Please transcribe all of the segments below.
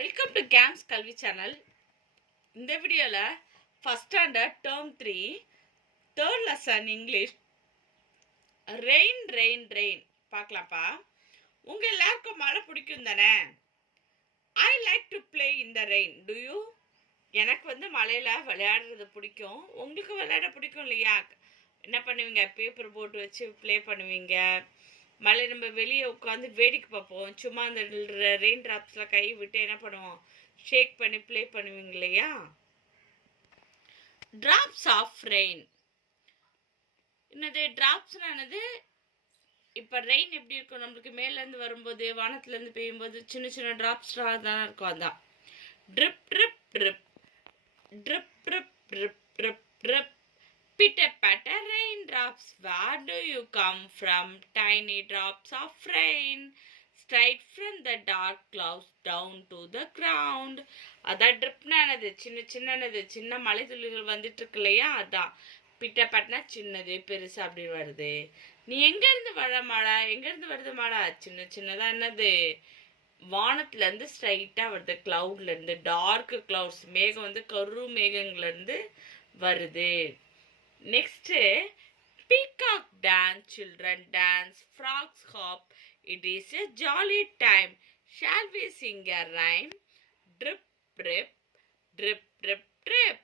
Welcome to games Kalvi channel. இந்த வீடியோவில் first standard term 3 third lesson English rain rain rain பார்க்கலாம்ப்பா. உங்கள் எல்லாருக்கும் மழை பிடிக்கும் தானே? I like to play in the rain. Do you? எனக்கு மழையில் விளையாடுறது பிடிக்கும். உங்களுக்கு விளையாட பிடிக்கும் இல்லையா? என்ன பண்ணுவீங்க? பேப்பர் போட்டு வச்சு ப்ளே பண்ணுவீங்க. மழை நம்ம வெளியே உட்காந்து வேடிக்கை பார்ப்போம். சும்மா அந்த ரெயின் ட்ராப்ஸில் கை விட்டு என்ன பண்ணுவோம்? ஷேக் பண்ணி ப்ளே பண்ணுவீங்க இல்லையா? Drops of rain. என்னது ட்ராப்ஸ்னானது? இப்போ ரெயின் எப்படி இருக்கும்? நம்மளுக்கு மேலேருந்து வரும்போது, வானத்துலேருந்து பெய்யும்போது சின்ன சின்ன ட்ராப்ஸாக தானே இருக்கும். அதான் trip trip trip trip trip trip trip trip. Pitter patter raindrops, where do you come from? Tiny drops of rain, straight from the dark clouds down to the ground. அதான் ட்ரிப்னானது சின்ன மலை துளிகள் வந்துட்டு இருக்கு இல்லையா? அதான் பிட்டர் பட்னா சின்னது பெருசு அப்படி வருது. நீ எங்கேருந்து வர மழை? எங்கேருந்து வருது மழை? சின்னதாக என்னது? வானத்துலேருந்து ஸ்ட்ரைட்டாக வருது. க்ளவுட்லேருந்து, டார்க் க்ளவுட்ஸ், மேகம் கரு மேகங்கள்லேருந்து வருது. Next, peacock dance, children dance, frogs hop, it is a jolly time. Shall we sing a rhyme? Drip, drip, drip, drip, drip.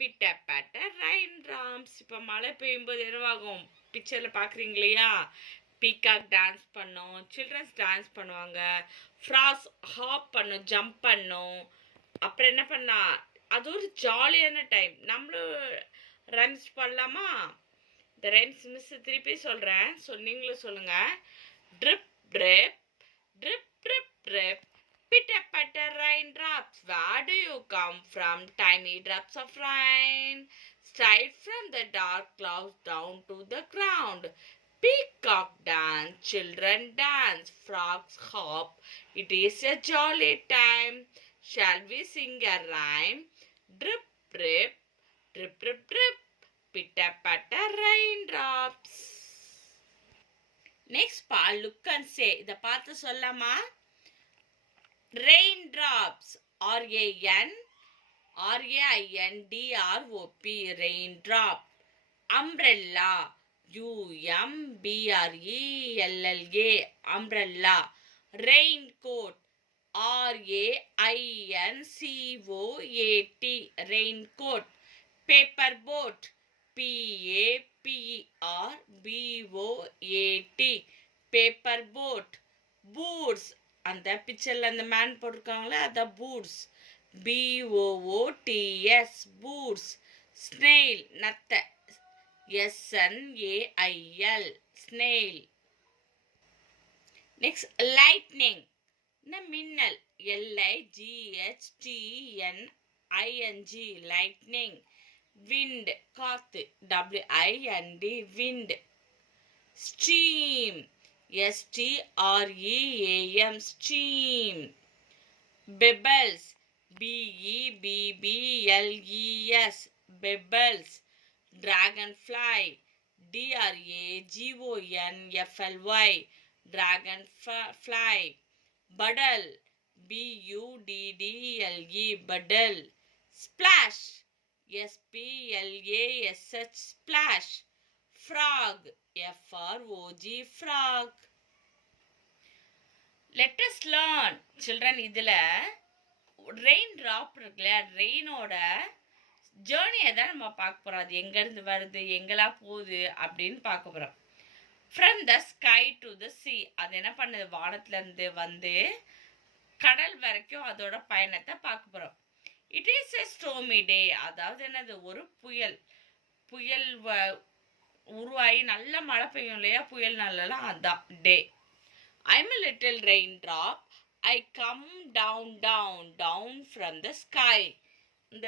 Pitter patter raindrops. இப்போ மழை பெய்யும்போது என்னவாகும்? பிக்சரில் பார்க்குறீங்க இல்லையா? பீகாக் டான்ஸ் பண்ணோம், சில்ட்ரன்ஸ் டான்ஸ் பண்ணுவாங்க, ஃப்ராக்ஸ் ஹாப் பண்ணும், ஜம்ப் பண்ணும். அப்புறம் என்ன பண்ணா? அது ஒரு ஜாலியான டைம். நம்மளும் ரைம்ஸ் பண்ணலாமா? இந்த ரைம்ஸ் மிஸ் திருப்பி சொல்கிறேன், நீங்களும் சொல்லுங்க. Trip trip trip trip trip. Pitter patter raindrops, where do you come from? Tiny drops of rain, straight from the dark clouds down to the ground. Peacock dance, children dance, frogs hop, it is a jolly time. Shall we sing a rhyme? Drip drip drip drip drip. Pitter patter raindrops. Next part, look and say. இத பார்த்து சொல்லாமா? Raindrops. R-A-N-R-A-I-N-D-R-O-P. Raindrop. Umbrella. U-M-B-R-E-L-L-A. Umbrella. Raincoat. R-A-I-N-C-O-A-T. Raincoat. Paper boat. P-A-P-E-R-B-O-A-T. Paper boat. Boots. அந்த பிக்சரில் அந்த man போட்டிருக்காங்களே அதான் boots. B-O-O-T-S. Boots. Snail நத்தை. S-N-A-I-L. Snail. Next lightning. மின்னல். L-I-G-H-T-N-I-N-G. Lightning. Wind, காத்து. W-I-N-D, wind. Stream, S-T-R-E-A-M, stream. Bubbles, B-E-B-B-L-E-S, bubbles. Dragonfly, D-R-A-G-O-N-F-L-Y, dragonfly. Puddle, B-U-D-D-L-E, puddle. Splash, S-P-L-A-S-H, splash. Frog, F-R-O-G, frog. Let us learn. Children, இதில் rain drop இருக்குல்ல, ரெயினோட ஜேர்னியை தான் நம்ம பார்க்க போகிறோம். அது எங்கேருந்து வருது, எங்கெல்லாம் போகுது அப்படின்னு பார்க்க போகிறோம். From the sky to the C. அது என்ன பண்ணுது? வானத்துலேருந்து வந்து கடல் வரைக்கும் அதோட பயணத்தை பார்க்க போகிறோம். இட் இஸ் எ ஸ்டோமி டே. அதாவது என்னது? ஒரு புயல் உருவாகி நல்ல மழை பெய்யும் இல்லையா? புயல் நல்லலாம் அதான் day. I'm a little rain drop, I come down down down from the sky. இந்த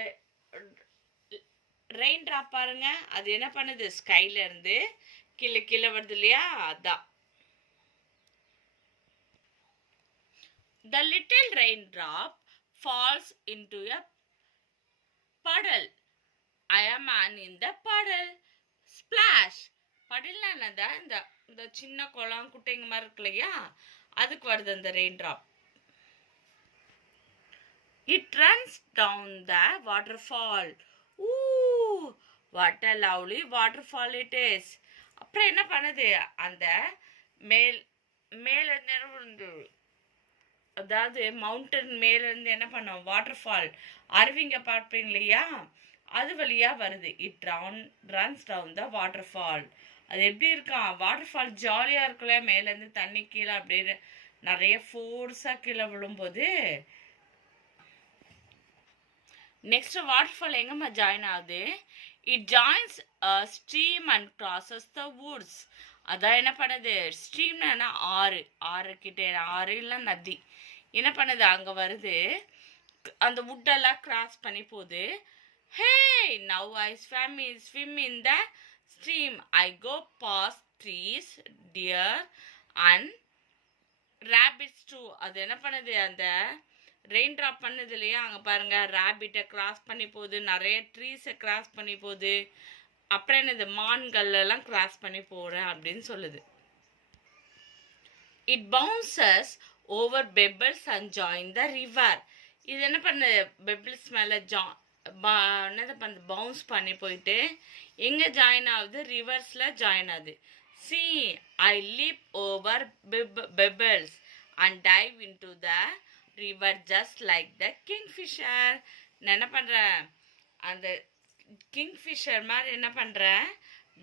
ரெயின் ட்ராப் பாருங்க, அது என்ன பண்ணுது? ஸ்கைலேருந்து கீழே வருது இல்லையா? அதான். The little raindrop falls into a puddle. I am in the puddle. Splash. puddle என்னது? இந்த சின்ன குளம் குட்டைங்க மாதிரி இருக்கு இல்லையா? அதுக்கு வருது அந்த rain drop. It runs down the waterfall. Ooh, what a lovely waterfall it is. அப்புறம் என்ன பண்ணுது அந்த மேல் மேலேருந்து, அதாவது மவுண்டன் மேலேருந்து என்ன பண்ணோம், வாட்டர் ஃபால் அருவிங்க பார்ப்பீங்க இல்லையா, அது வழியா வருது. It runs down the waterfall. அது எப்படி இருக்கான், வாட்டர் ஃபால் ஜாலியாக இருக்குல்ல, மேலேருந்து தண்ணி கீழே அப்படியே நிறைய ஃபோர்ஸாக கீழே விழும்போது. நெக்ஸ்ட் வாட்டர் ஃபால் எங்கம்மா ஜாயின் ஆகுது, it joins stream and crosses the woods. அதான் என்ன பண்ணுது, ஸ்ட்ரீம்னா ஆறு, ஆறு கிட்டே, ஆறு இல்லை நதி, என்ன பண்ணுது அங்கே வருது, அந்த வுட்டெல்லாம் கிராஸ் பண்ணி போகுது. Hey now I swim in the stream. I go past trees, deer and rabbits too. அது என்ன பண்ணுது, அந்த ரெயின் ட்ராப் பண்ணது இல்லையா, அங்கே பாருங்க ரேபிட்டை கிராஸ் பண்ணி போகுது, நிறைய ட்ரீஸை கிராஸ் பண்ணி போகுது, அப்புறம் என்னது மான்கள் எல்லாம் கிராஸ் பண்ணி போகிறேன் அப்படின்னு சொல்லுது. It bounces over pebbles and join the river. இது என்ன பண்ண, பெபிள்ஸ் மேலே என்னது பண்ண, பவுன்ஸ் பண்ணி போயிட்டு எங்கே ஜாயின் ஆகுது, ரிவர்ஸில் ஜாயின் ஆகுது. See I leap over pebbles and dive into the river just like the kingfisher. நான் என்ன பண்ணுறேன், அந்த கிங்ஃபிஷர் மாதிரி என்ன பண்ணுறேன்,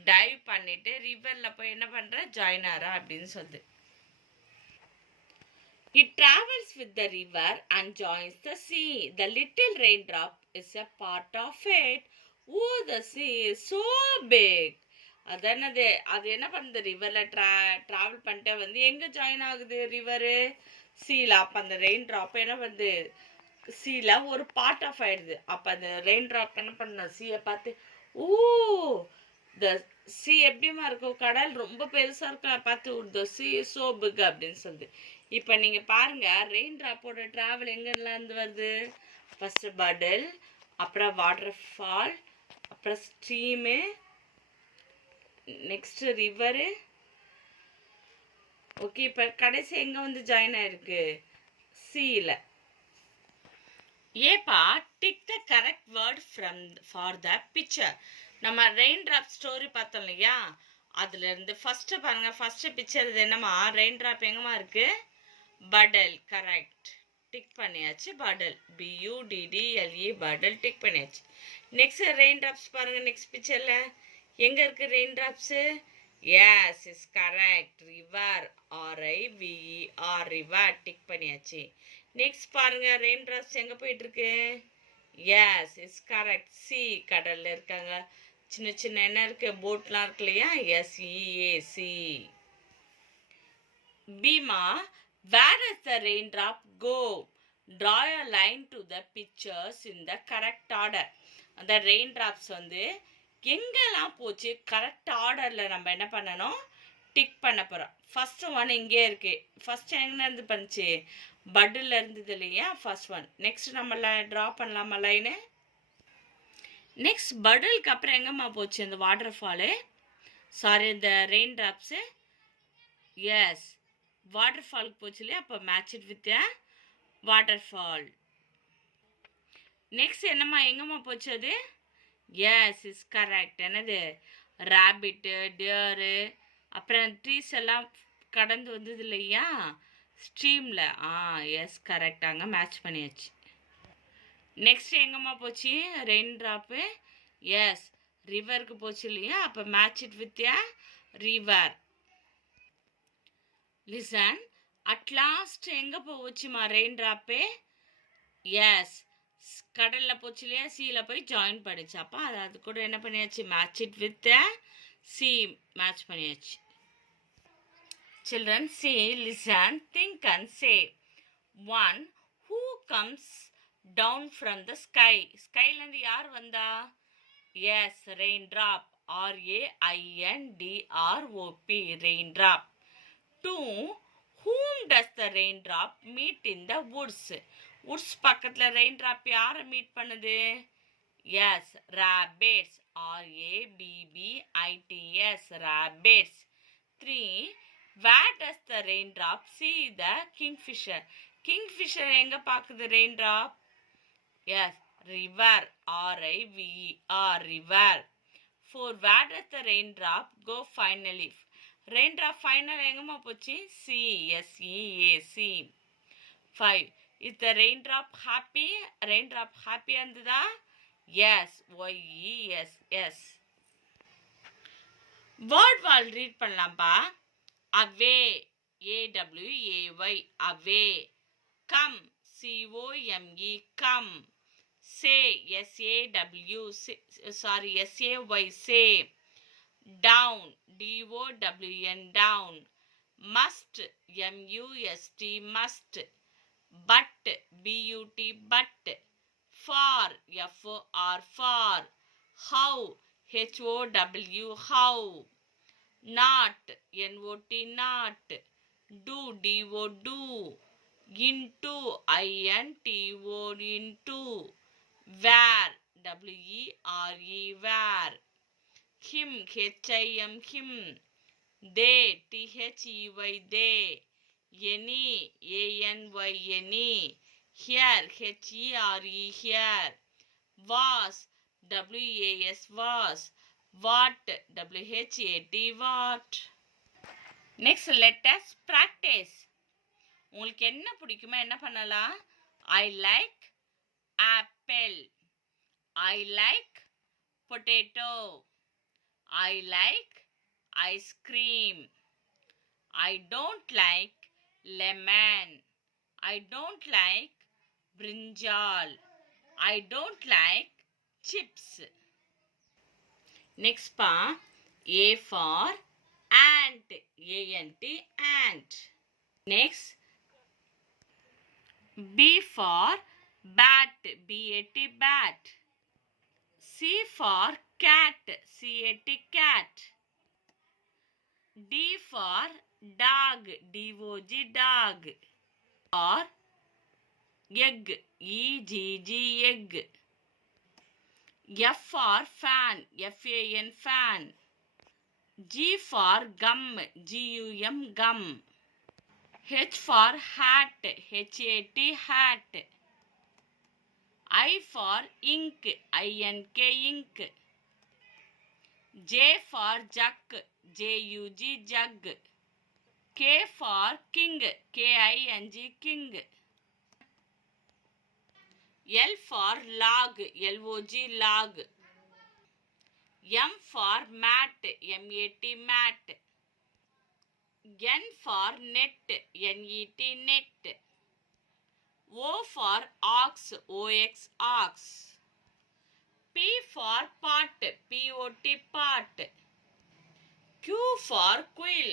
டைவ் பண்ணிவிட்டு ரிவரில் போய் என்ன பண்ணுறேன், ஜாயின் ஆகிறேன் அப்படின்னு சொல்லுது. It travels with the river and joins the sea. The little raindrop is a part of it. Oh, the sea is so big. அதானது, அது என்ன பண்ணுது, ரிவரில் ட்ராவல் பண்ணிட்டு வந்து எங்கே ஜாயின் ஆகுது, ரிவரு சீல. அப்போ அந்த ரெயின் ட்ராப் என்ன பண்ணுது, சீல ஒரு பார்ட் ஆஃப் ஆயிடுது. அப்போ அந்த ரெயின் ட்ராப் என்ன பண்ண, சீயை பார்த்து ஓ த சி எப்படிமா இருக்கும், கடல் ரொம்ப பெருசாக இருக்கும், பார்த்து த சி சோ பிக் அப்படின்னு சொல்லுது. இப்போ நீங்கள் பாருங்கள் ரெயின் ட்ராப்போட ட்ராவல் எங்கெல்லாம் இருந்து வருது, ஃபஸ்ட்டு படல், அப்புறம் வாட்டர் ஃபால், அப்புறம் ஸ்ட்ரீமு, நெக்ஸ்ட்டு ரிவரு. ஓகே, இப்போ கடைசி எங்கே வந்து ஜாயின் ஆயிருக்கு, சீல. ஏப்பா tick the correct word for the picture. நம்ம ரெயின் ட்ராப் ஸ்டோரி பார்த்தோம் இல்லையா, அதுலேருந்து ஃபஸ்ட்டு பாருங்கள், ஃபஸ்ட்டு பிக்சர் இது என்னம்மா, ரெயின் ட்ராப் எங்கம்மா இருக்குது, படல். கரெக்ட், டிக் பண்ணியாச்சு, படல், BUDDLE படல், டிக் பண்ணியாச்சு. நெக்ஸ்ட் ரெயின் ட்ராப்ஸ் பாருங்கள், நெக்ஸ்ட் பிக்சரில் எங்கே இருக்குது raindrops, yes is correct, river, RIVER river, tick பண்ணியாச்சு. நெக்ஸ்ட் பாருங்கள் ரெயின் ட்ராப்ஸ் எங்கே போயிட்டுருக்கு, எஸ் இஸ் கரெக்ட், சி, கடலில் இருக்காங்க, சின்ன சின்ன என்ன இருக்குது, போட்லாம் இருக்கு இல்லையா, SEAC. Bhima, where does the raindrop go? Draw a line to the pictures in the correct order. அந்த ரெயின் ட்ராப்ஸ் வந்து எங்கெல்லாம் போச்சு, கரெக்ட் ஆர்டரில் நம்ம என்ன பண்ணணும், டிக் பண்ண போகிறோம். ஃபஸ்ட்டு ஒன் இங்கே இருக்குது, ஃபஸ்ட்டு எங்கே இருந்து பண்ணுச்சு, பட்டில் இருந்தது இல்லையா, ஃபர்ஸ்ட் ஒன். நெக்ஸ்ட் நம்ம ட்ரா பண்ணலாமா லைனு. நெக்ஸ்ட் பட்டிலுக்கு அப்புறம் எங்கம்மா போச்சு இந்த வாட்டர் ஃபாலு, சாரி இந்த ரெயின் ட்ராப்ஸு, எஸ் வாட்டர் ஃபாலுக்கு போச்சு இல்லையா, அப்போ match it with water fall. Next என்னம்மா எங்கம்மா போச்சு அது, எஸ் இஸ் கரெக்ட், என்னது ரேபிட்டு, டியரு, அப்புறம் ட்ரீஸ் எல்லாம் கடந்து வந்தது இல்லையா ஸ்ட்ரீமில், எஸ் கரெக்ட், அங்கே மேட்ச் பண்ணியாச்சு. நெக்ஸ்ட் எங்கம்மா போச்சு ரெயின் ட்ராப்பு, எஸ் ரிவருக்கு போச்சு இல்லையா, அப்போ match it with river. Listen, at last எங்கே போச்சுமா ரெயின் ட்ராப்பு, எஸ் கடலில் போச்சு இல்லையா, சீயில் போய் ஜாயின் பண்ணிச்சு, அப்போ அது கூட என்ன பண்ணியாச்சு, match it with C, match பண்ணியாச்சு. Children, see, listen, think and say. 1. Who comes down from the sky? ஸ்கைலேருந்து யார் வந்தா, yes raindrop, RAINDROP raindrop. 2. Whom does the raindrop meet in the woods? woods பக்கத்தில் rain drop யாரை meet பண்ணுது, S rabbits, RABBITS rabbits. 3. Where does the raindrop see the kingfisher? Kingfisher எங்கே பார்க்குது rain drop, Yes, river. R-I-V-E-R, river. 4. Where does the raindrop go finally? Raindrop final எங்கம்மா போச்சு? C. S-E-A-C. 5. Is the raindrop happy? Raindrop happy இருந்ததா? Yes. Y-E-S-S. Word wall read பண்ணலாம்ப்பா. Away. A-W-A-Y. Away. Come. C-O-M-E. Come. Say. S-A-W. S-A-Y. Say. Down. D-O-W-N. Down. Must. M-U-S-T. Must. But. B-U-T. But. For. F-O-R. For. How. H-O-W. How. Not. N-O-T. Not. Do. D-O. Do. Into. I-N-T-O. Into. Where. W-E-R-E. Where. Him. H-I-M. Him. They. T-H-E-Y. They. Any. A-N-Y. Any. Here. H-E-R-E. Here. Was. W-A-S. Was. What. W-H-A-T. What. Next, let us practice. உங்களுக்கு என்ன பிடிக்குமோ என்ன பண்ணலாம்? I like apple. I like potato. I like ice cream. I don't like lemon. I don't like brinjal. I don't like chips. Next pa, A for ant. A-N-T, ant. Next, B for bat. B-A-T, bat. C for cat. C-A-T, cat. D for dog. D-O-G, dog. For egg. E-G-G, egg. F for fan. F-A-N, fan. G for gum. G-U-M, gum. H for hat. H-A-T, hat. I for ink. I-N-K, ink. J for jug. J-U-G, jug. K for king. K-I-N-G, king. L for log. L-O-G, log. M for mat. M-A-T, mat. N for net. N-E-T, net. O for ox. O-X, ox. P for pot. P-O-T, pot. Q for quill.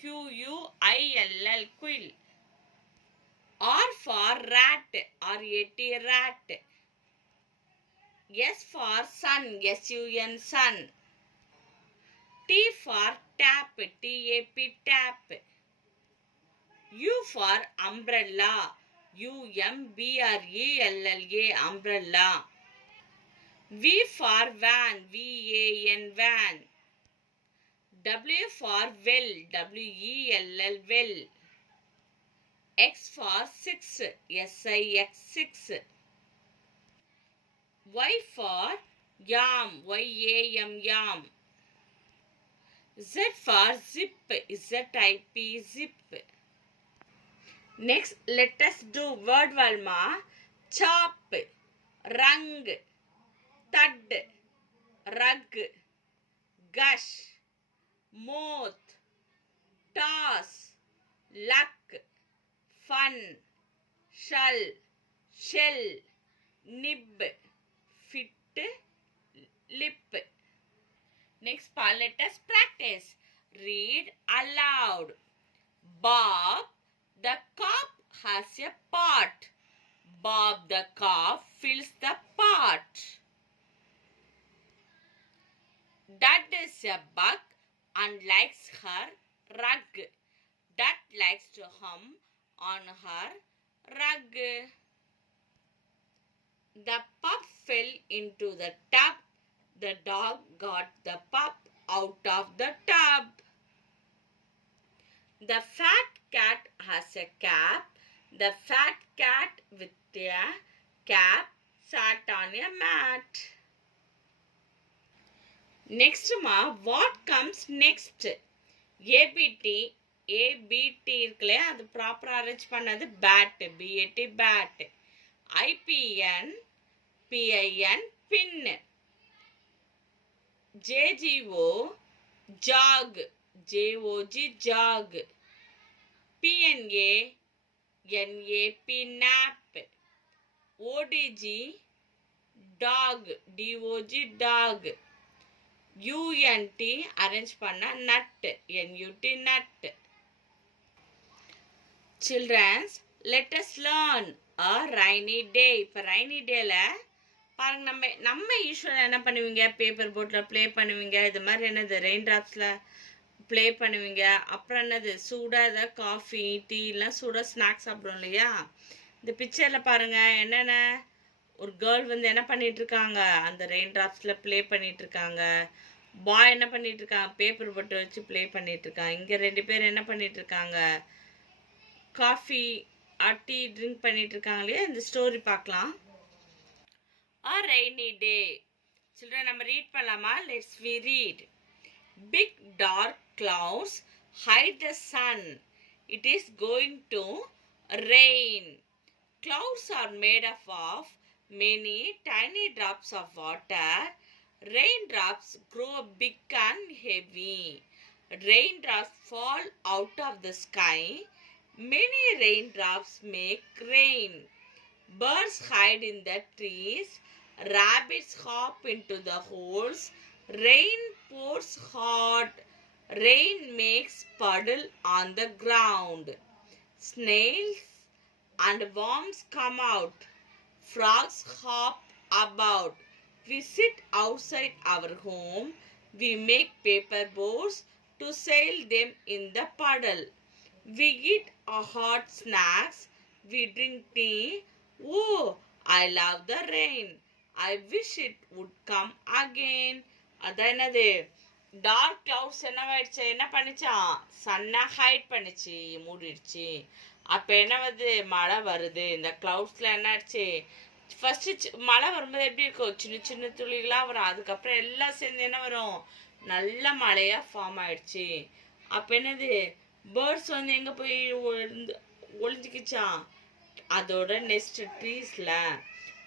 Q-U-I-L-L, quill. R for rat. R-A-T, rat. S for sun. S-U-N, sun. T for tap. T-A-P, tap. U for umbrella. U-M-B-R-E-L-L-A, umbrella. V for van. V-A-N, van. W for well. W-E-L-L, well. X for six. S-I-X, six. Y for yam. Y-A-M, yam. Z for zip. Z-I-P, zip. Next, let us do word valma. Chop. Rung. Thud. Rug. Gush. Moth. Toss. Luck. Fun. Shull. Shell. Nib. Fit. Lip. Next part, let us practice. Read aloud. Bob the cop has a pot. Bob the cop fills the pot. Dud is a bug and likes her rug. Dud likes to hum on her rug. The pup fell into the tub. The dog got the pup out of the tub. The fat cat has a cap. The fat cat with a cap sat on a mat. Next ma, what comes next? ABT இருக்குல்லையா அது ப்ராப்பராக arrange பண்ணது bat, BAT bat. IPN PIN pin. JGO jog, JOG jog. PNA NAP nap. ODG dog, DOG dog. UNT arrange பண்ண nut, NUT nut. Childrens, let us learn a rainy day. இப்போ rainy dayல பாருங்க, நம்ம யூஸ்வலாக என்ன பண்ணுவீங்க, paper போட்டில் play பண்ணுவீங்க. இது மாதிரி என்னது ரெயின் ட்ராப்ஸில் ப்ளே பண்ணுவீங்க. அப்புறம் என்னது சூடாக ஏதாவது காஃபி டீலாம் சூடாக ஸ்நாக்ஸ் சாப்பிடுவோம் இல்லையா. இந்த பிக்சரில் பாருங்கள், என்னென்ன ஒரு கேர்ள் வந்து என்ன பண்ணிகிட்ருக்காங்க, அந்த ரெயின் ட்ராப்ஸில் ப்ளே பண்ணிகிட்ருக்காங்க. பாய் என்ன பண்ணிகிட்ருக்காங்க, பேப்பர் போட்டு வச்சு ப்ளே பண்ணிகிட்ருக்காங்க. இங்கே 2 பேர் என்ன பண்ணிகிட்ருக்காங்க, காஃபி டீ ட்ரிங்க் பண்ணிகிட்ருக்காங்க இல்லையா. இந்த ஸ்டோரி பார்க்கலாம். A rainy day. Children, நம்ம ரீட் பண்ணலாமா? Let's we read. Big dark clouds hide the sun. It is going to rain. Clouds are made up of many tiny drops of water. Raindrops grow big and heavy. Raindrops fall out of the sky. Many raindrops make rain. Birds hide in the trees. Rabbits hop into the holes. Rain pours hard. Rain makes puddle on the ground. Snails and worms come out. Frogs hop about. We sit outside our home. We make paper boats to sail them in the puddle. We eat hot snacks. We drink tea. Oh, I love the rain. I wish it would come again. அதான் என்னது, dark clouds என்ன பண்ணிச்சான், சன்னை height பண்ணிச்சு, மூடிடுச்சு. அப்போ என்ன வருது, மழை வருது. இந்த கிளவுட்ஸில் என்ன ஆயிடுச்சு, ஃபஸ்ட்டு மழை வரும்போது எப்படி இருக்கும், சின்ன சின்ன துளிகளாக வரும். அதுக்கப்புறம் எல்லாம் சேர்ந்து என்ன வரும், நல்ல மழையாக ஃபார்ம் ஆயிடுச்சு. அப்போ என்னது, பேர்ட்ஸ் வந்து எங்கே போய் ஒளிஞ்சிக்கிச்சான், அதோட நெஸ்ட் ட்ரீஸில்.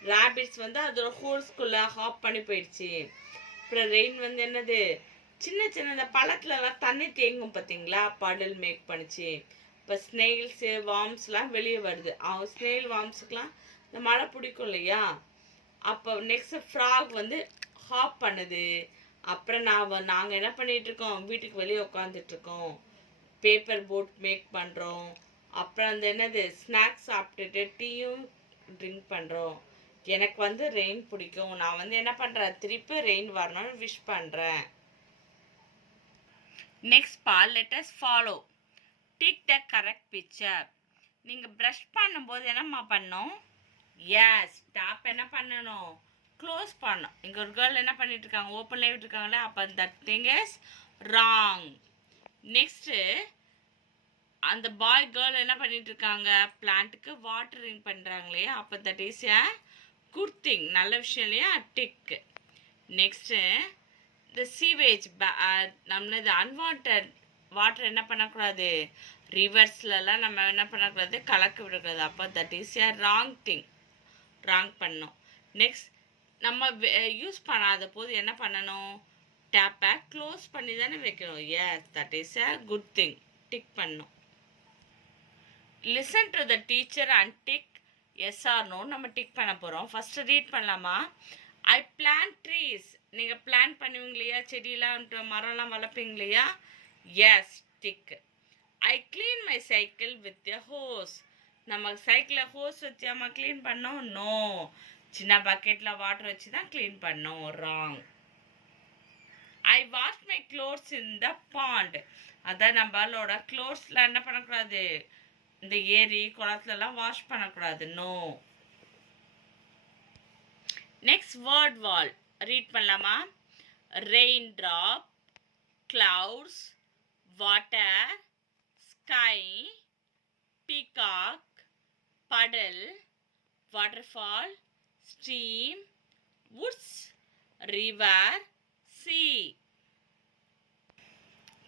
ரேபிட்ஸ் வந்து அதோட ஹோல்ஸ்குள்ளே ஹாப் பண்ணி போயிடுச்சு. அப்புறம் ரெயின் வந்து என்னது, சின்ன சின்ன இந்த பழத்துலலாம் தண்ணி தேங்கும் பார்த்தீங்களா, படல் மேக் பண்ணிச்சு. இப்போ ஸ்னெயில்ஸு வார்ம்ஸ்லாம் வெளியே வருது. ஸ்னெயில் வார்ம்ஸுக்கெலாம் இந்த மழை பிடிக்கும் இல்லையா. அப்போ நெக்ஸ்ட் ஃப்ராக் வந்து ஹாப் பண்ணுது. அப்புறம் நாங்கள் என்ன பண்ணிகிட்ருக்கோம், வீட்டுக்கு வெளியே உட்காந்துட்ருக்கோம், பேப்பர் போட் மேக் பண்ணுறோம். அப்புறம் அந்த என்னது ஸ்நாக்ஸ் சாப்பிட்டுட்டு டீயும் ட்ரிங்க் பண்ணுறோம். எனக்கு வந்து ரெயின் பிடிக்கும். நான் வந்து என்ன பண்ணுறேன், திருப்பி ரெயின் வரணும்னு விஷ் பண்ணுறேன். Next part, let us follow. Tick the correct picture. நீங்கள் ப்ரஷ் பண்ணும்போது என்னம்மா பண்ணணும், எஸ் டாப் என்ன பண்ணணும், க்ளோஸ் பண்ணணும். இங்கே ஒரு கேர்ள் என்ன பண்ணிட்டு இருக்காங்க, ஓப்பன்லேயே விட்டுருக்காங்களே, அப்போ that thing is wrong. Next அந்த பாய் கேர்ள் என்ன பண்ணிட்டு இருக்காங்க, பிளான்ட்டுக்கு வாட்டரிங் பண்ணுறாங்களே, அப்போ that is a good thing, நல்ல விஷயம் இல்லையா, டிக். நெக்ஸ்ட்டு இந்த சீவேஜ் நம்மளது அன்வான்ட் வாட்டர் என்ன பண்ணக்கூடாது, ரிவர்ஸ்லலாம் நம்ம என்ன பண்ணக்கூடாது, கலக்க விடக்கூடாது. அப்போ that is a wrong thing, wrong பண்ணணும். நெக்ஸ்ட் நம்ம யூஸ் பண்ணாத போது என்ன பண்ணணும், டேப்பை க்ளோஸ் பண்ணி தானே வைக்கணும். Yes that is a good thing, tick பண்ணணும். Listen to the teacher and tick yes or no நம்ம டிக் பண்ண போகிறோம். ஃபஸ்ட்டு ரீட் பண்ணலாமா. I plant trees. நீங்கள் பிளான் பண்ணுவீங்க இல்லையா, செடியெலாம் மரம்லாம் வளர்ப்பீங்க இல்லையா, yes tick. I clean my cycle with a hose. நம்ம சைக்கிளில் ஹோஸ் வச்சு நம்ம க்ளீன் பண்ணோம், நோ, சின்ன பக்கெட்டில் வாட்டர் வச்சு தான் க்ளீன் பண்ணோம், wrong. I wash my clothes in the bond. அதான் நம்மளோட க்ளோத்ஸில் என்ன பண்ணக்கூடாது, இந்த ஏரி குளத்துலலாம் வாஷ் பண்ணக்கூடாது, நோ. நெக்ஸ்ட் வேர்ட் வால் ரீட் பண்ணலாமா. Rain drop, clouds, water, sky, peacock, puddle, waterfall, stream, woods, river, sea.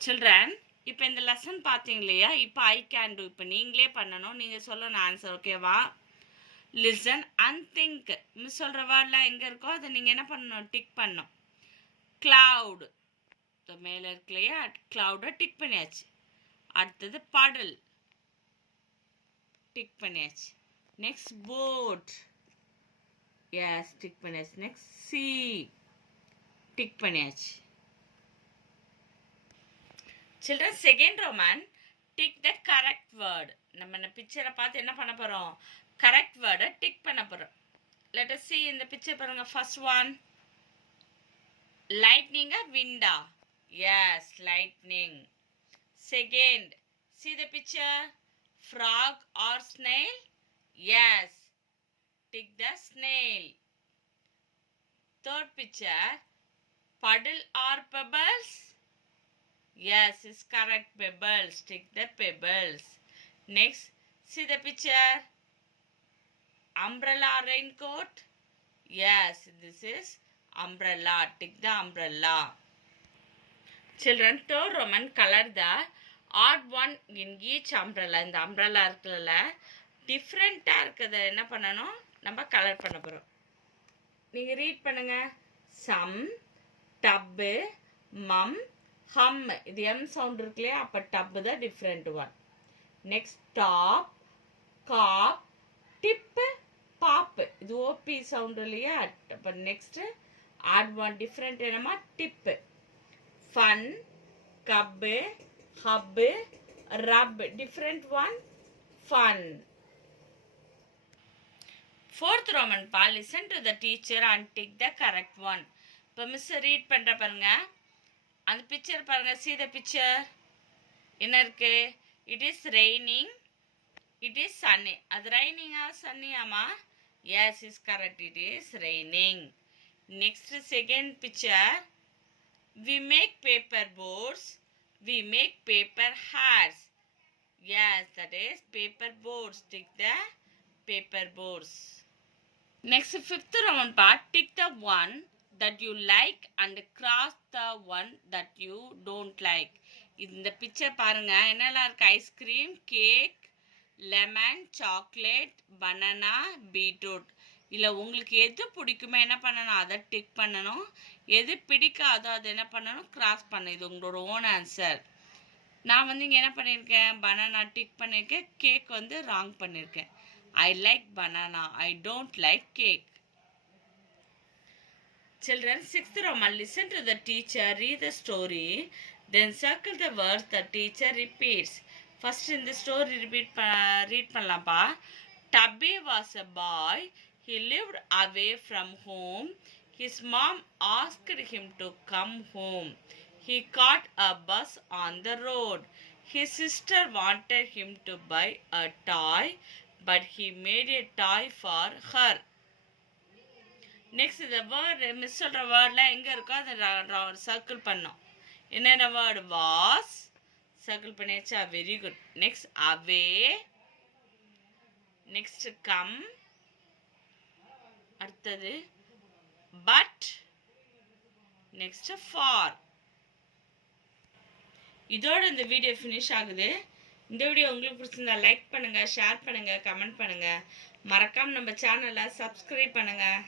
Children, இப்போ இந்த லெசன் பார்த்தீங்க இல்லையா? இப்போ ஐ கேன் டூ இப்போ நீங்களே பண்ணணும். நீங்கள் சொல்லணும் ஆன்சர், ஓகேவா? Listen and think. மிஸ் சொல்கிற வேர்ட்லாம் எங்கே இருக்கோ அதை நீங்கள் என்ன பண்ணணும்? டிக் பண்ணணும். கிளவுட், மேலே இருக்கு இல்லையா? கிளவுடை டிக் பண்ணியாச்சு. அடுத்தது படல், டிக் பண்ணியாச்சு. நெக்ஸ்ட் போட், எஸ் டிக் பண்ணியாச்சு. நெக்ஸ்ட் சி, டிக் பண்ணியாச்சு. சில்ட்ரன், செகண்ட் ரோமன், டிக் த கரெக்ட் வேர்டு. நம்ம இந்த பிக்சரை பார்த்து என்ன பண்ண போகிறோம்? கரெக்ட் வேர்டை டிக் பண்ண போகிறோம். லெட் அஸ் see இந்த பிக்சர் பாருங்க. First one, lightning or winda? Yes, lightning. Second, see the picture, frog or snail? Yes, tick the snail. Third picture, puddle or pebbles? Yes, is correct, pebbles. Tick the pebbles. Next, see the picture, umbrella or raincoat? Yes, this is umbrella. Tick the umbrella. Children, third Roman, color the odd one in each umbrella. இந்த umbrella இருக்குல்ல, டிஃப்ரெண்ட்டாக இருக்கிறத என்ன பண்ணணும்? நம்ம colour பண்ண போகிறோம். நீங்கள் ரீட் பண்ணுங்க. சம், டப்பு, மம், ஹம். இது எம் சவுண்ட் இருக்கு இல்லையா? அப்போ டப்பு தான் different one. Next top, cop, tip, pop. இது ஓபி சவுண்ட் இல்லையா? அப்போ நெக்ஸ்ட்டு ஆட் ஒன் டிஃப்ரெண்ட் என்னமா? Tip. Fun, cup, hub, rub. Different one, fun. Fourth Roman pa, listen to the teacher and tick the correct one. இப்போ miss read பண்ணுற பாருங்க. அந்த picture பாருங்க. see the picture. என்ன இருக்கு? it is raining, it is sunny. அது raining ஆ sunny ஆமா? yes, is correct, it is raining. Next, second picture, we make paper boards, we make paper hats. Yes, that is paper boards. Tick the paper boards. Next, fifth Roman part, tick the one that you like and cross the one that you don't like. இந்த picture பாருங்க. என்னெல்லாம் இருக்கு? Ice cream, cake, lemon, chocolate, banana, beetroot. இல்லை உங்களுக்கு எது பிடிக்குமோ என்ன பண்ணணும்? அதை டிக் பண்ணணும். எது பிடிக்காதோ அதை என்ன பண்ணணும்? கிராஸ் பண்ணணும். இது உங்களோட ஓன் ஆன்சர். நான் வந்து இங்கே என்ன பண்ணியிருக்கேன்? பனானா டிக் பண்ணியிருக்கேன். கேக் வந்து ராங் பண்ணியிருக்கேன். I like banana. I don't like cake. Children, sixth Roman, listen to the teacher, read the story, then circle the words the teacher repeats. First in the story read பண்ணலாம்ப்பா. Tubby was a boy. He lived away from home. His mom asked him to come home. He caught a bus on the road. His sister wanted him to buy a toy, but he made a toy for her. Next, the word, miss சொல்கிற வேர்ட்லாம் எங்கே இருக்கோ அதை circle பண்ணோம். என்னென்ன word? Was, circle பண்ணியாச்சா? Very good. Next away, next come, அடுத்தது but, next for. இதோட இந்த வீடியோ ஃபினிஷ் ஆகுது. இந்த வீடியோ உங்களுக்கு பிடிச்சிருந்தா லைக் பண்ணுங்கள், ஷேர் பண்ணுங்கள், கமெண்ட் பண்ணுங்கள். மறக்காமல் நம்ம சேனலை சப்ஸ்கிரைப் பண்ணுங்கள்.